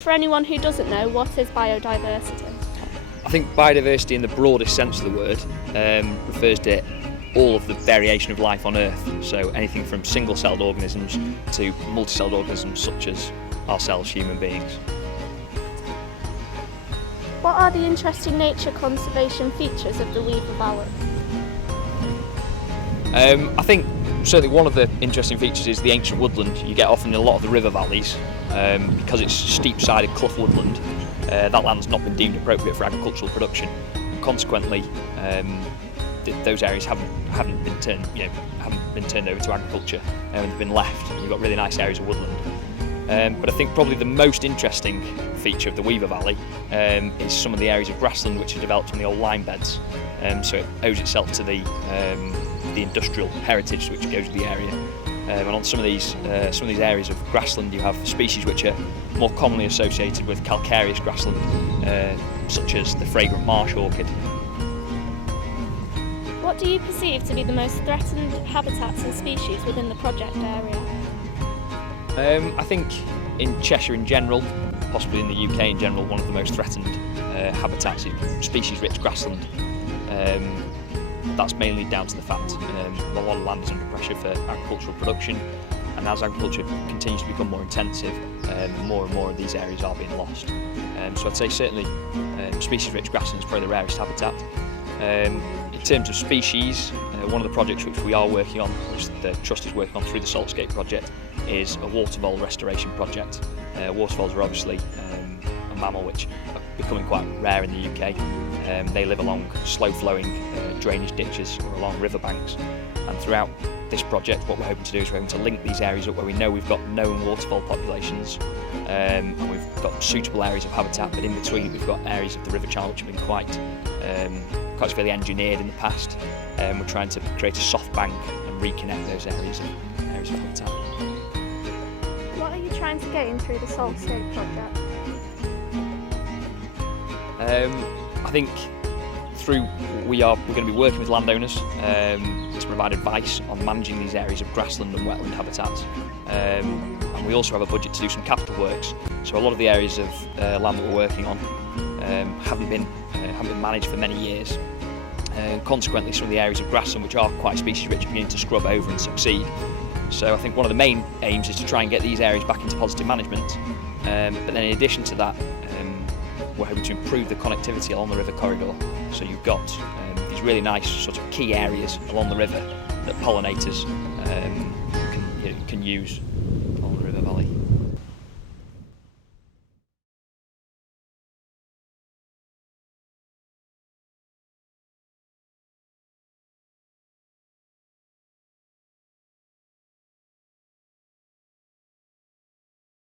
For anyone who doesn't know, what is biodiversity? I think biodiversity in the broadest sense of the word refers to all of the variation of life on Earth, so anything from single-celled organisms to multi-celled organisms such as ourselves, human beings. What are the interesting nature conservation features of the Weaver Valley? I think certainly one of the interesting features is the ancient woodland you get often in a lot of the river valleys. Because it's steep-sided clough woodland, that land's not been deemed appropriate for agricultural production. Consequently, those areas haven't been turned over to agriculture, and they've been left. You've got really nice areas of woodland. But I think probably the most interesting feature of the Weaver Valley is some of the areas of grassland which are developed from the old lime beds. So it owes itself to the industrial heritage which goes with the area. And on some of these areas of grassland, you have species which are more commonly associated with calcareous grassland, such as the fragrant marsh orchid. What do you perceive to be the most threatened habitats and species within the project area? I think in Cheshire in general, possibly in the UK in general, one of the most threatened habitats is species-rich grassland. That's mainly down to the fact a lot of land is under pressure for agricultural production, and as agriculture continues to become more intensive, more and more of these areas are being lost. So I'd say certainly species-rich grassland is probably the rarest habitat. In terms of species, one of the projects which we are working on, which the Trust is working on through the Saltscape project, is a water vole restoration project. Water voles are obviously a mammal which are becoming quite rare in the UK. They live along slow-flowing drainage ditches or along riverbanks, and throughout this project what we're hoping to do is we're hoping to link these areas up where we know we've got known water vole populations, and we've got suitable areas of habitat, but in between we've got areas of the river channel which have been quite severely engineered in the past. We're trying to create a soft bank and reconnect those areas of habitat. What are you trying to gain through the Saltscape project? I think we're going to be working with landowners to provide advice on managing these areas of grassland and wetland habitats, and we also have a budget to do some capital works. So a lot of the areas of land that we're working on haven't been managed for many years. Consequently, some of the areas of grassland which are quite species rich are beginning to scrub over and succeed. So I think one of the main aims is to try and get these areas back into positive management, but then in addition to that, we're hoping to improve the connectivity along the river corridor. So you've got these really nice sort of key areas along the river that pollinators can use